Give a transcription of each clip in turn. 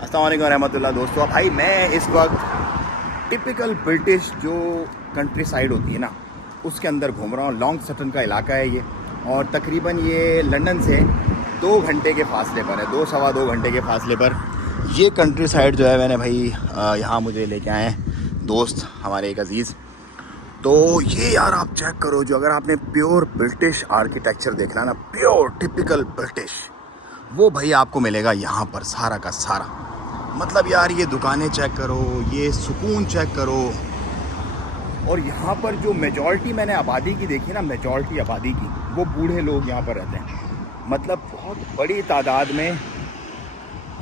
अस्सलाम वालेकुम रहमतुल्लाह। दोस्तों भाई मैं इस वक्त टिपिकल ब्रिटिश जो कंट्री साइड होती है ना उसके अंदर घूम रहा हूँ। लॉन्ग सटन का इलाका है ये और तकरीबन ये लंदन से 2 घंटे के फासले पर है, 2 सवा 2 घंटे के फासले पर ये कंट्री साइड जो है। मैंने भाई यहाँ मुझे लेके आए हैं दोस्त हमारे एक अज़ीज़। तो ये यार आप चेक करो, जो अगर आपने प्योर ब्रिटिश आर्किटेक्चर देखना ना, प्योर टिपिकल ब्रिटिश, वो भाई आपको मिलेगा यहाँ पर सारा का सारा। मतलब यार ये दुकानें चेक करो, ये सुकून चेक करो। और यहाँ पर जो मेजॉरिटी मैंने आबादी की देखी ना, मेजॉरिटी आबादी की, वो बूढ़े लोग यहाँ पर रहते हैं। मतलब बहुत बड़ी तादाद में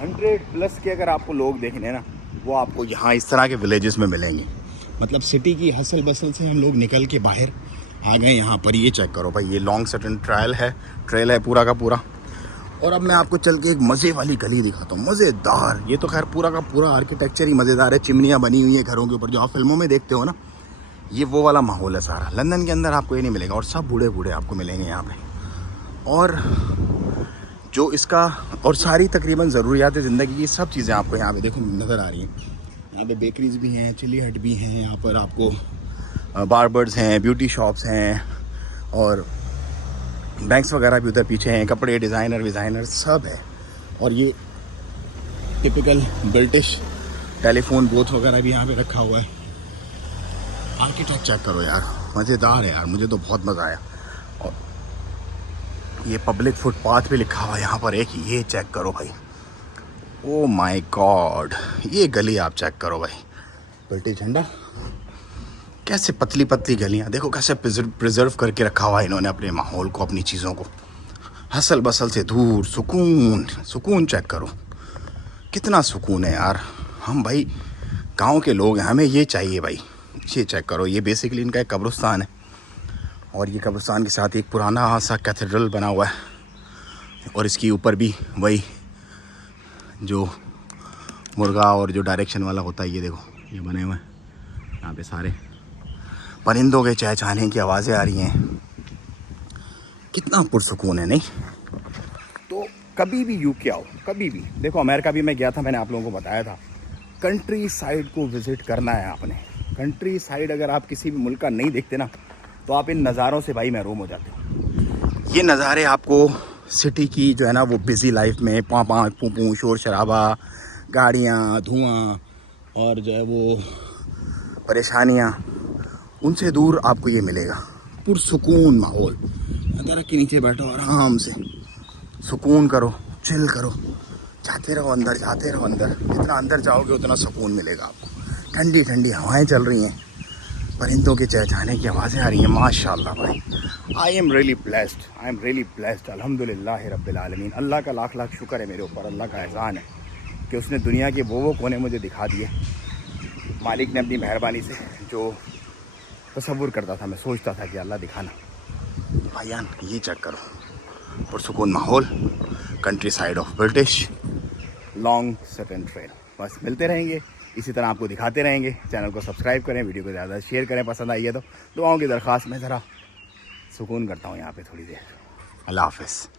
100+ के अगर आपको लोग देखने ना, वो आपको यहाँ इस तरह के विलेजेस में मिलेंगे। मतलब सिटी की हसल बसल से हम लोग निकल के बाहर आ गए यहाँ पर। ये चेक करो भाई, ये लॉन्ग सटन ट्रेल है पूरा का पूरा। और अब मैं आपको चल के एक मज़े वाली गली दिखाता हूँ, मज़ेदार। ये तो खैर पूरा का पूरा आर्किटेक्चर ही मज़ेदार है। चिमनियाँ बनी हुई हैं घरों के ऊपर, जो आप फिल्मों में देखते हो ना, ये वो वाला माहौल है सारा। लंदन के अंदर आपको ये नहीं मिलेगा। और सब बूढ़े बूढ़े आपको मिलेंगे यहाँ पे। और जो इसका और सारी तकरीबन ज़रूरियात ज़िंदगी की सब चीज़ें आपको यहाँ पे देखो नज़र आ रही हैं। यहाँ पे बेकरीज़ भी हैं, चिली हट भी हैं, यहाँ पर आपको बार्बर्स हैं, ब्यूटी शॉप्स हैं और बैंक्स वगैरह भी उधर पीछे हैं, कपड़े डिज़ाइनर सब है। और ये टिपिकल ब्रिटिश टेलीफोन बूथ वगैरह भी यहाँ पे रखा हुआ है। आर्किटेक्ट चेक करो यार, मज़ेदार है यार, मुझे तो बहुत मज़ा आया। और ये पब्लिक फुटपाथ पे लिखा हुआ है यहाँ पर एक, ये चेक करो भाई, ओ माय गॉड। ये गली आप चेक करो भाई, ब्रिटिश झंडा, कैसे पतली पतली गलियाँ देखो, कैसे प्रिजर्व करके रखा हुआ है इन्होंने अपने माहौल को, अपनी चीज़ों को। हसल बसल से दूर सुकून चेक करो, कितना सुकून है यार। हम भाई गांव के लोग हैं, हमें ये चाहिए भाई। ये चेक करो, ये बेसिकली इनका एक कब्रिस्तान है। और ये कब्रिस्तान के साथ एक पुराना सा कैथेड्रल बना हुआ है। और इसके ऊपर भी वही जो मुर्गा और जो डायरेक्शन वाला होता है, ये देखो ये बने हुए हैं। यहाँ पे सारे परिंदों के चहचहाने की आवाज़ें आ रही हैं। कितना पुरसुकून है नहीं। तो कभी भी यूके आओ, कभी भी देखो, अमेरिका भी मैं गया था, मैंने आप लोगों को बताया था। कंट्री साइड को विज़िट करना है आपने। कंट्री साइड अगर आप किसी भी मुल्क का नहीं देखते ना, तो आप इन नज़ारों से भाई महरूम हो जाते हो। ये नज़ारे आपको सिटी की जो है ना वो बिज़ी लाइफ में पाँ पू शोर शराबा, गाड़ियाँ, धुआं और जो है वो परेशानियाँ, उनसे दूर आपको ये मिलेगा। पुरसुकून माहौल, दरख्त के नीचे बैठो, आराम से सुकून करो, चिल करो, जाते रहो अंदर। जितना अंदर जाओगे उतना सुकून मिलेगा आपको। ठंडी ठंडी हवाएं चल रही हैं, परिंदों के चहचहाने की आवाज़ें आ रही हैं। माशाल्लाह भाई, आई एम रियली ब्लेस्ड। अल्हम्दुलिल्लाह रब्बिल आलमीन। अल्लाह का लाख लाख शुक्र है मेरे ऊपर, अल्लाह का एहसान है कि उसने दुनिया के वो कोने मुझे दिखा दिए। मालिक ने अपनी मेहरबानी से, जो तसव्वुर करता था, मैं सोचता था कि अल्लाह दिखाना। भाईयान ये चेक करो, पुरसुकून माहौल, countryside of British Long Sutton trail. बस मिलते रहेंगे, इसी तरह आपको दिखाते रहेंगे। चैनल को सब्सक्राइब करें, वीडियो को ज़्यादा शेयर करें, पसंद आई है तो दुआओं की दरख्वास्त। मैं ज़रा सुकून करता हूँ यहाँ पे थोड़ी देर। अल्लाह हाफ़िज़।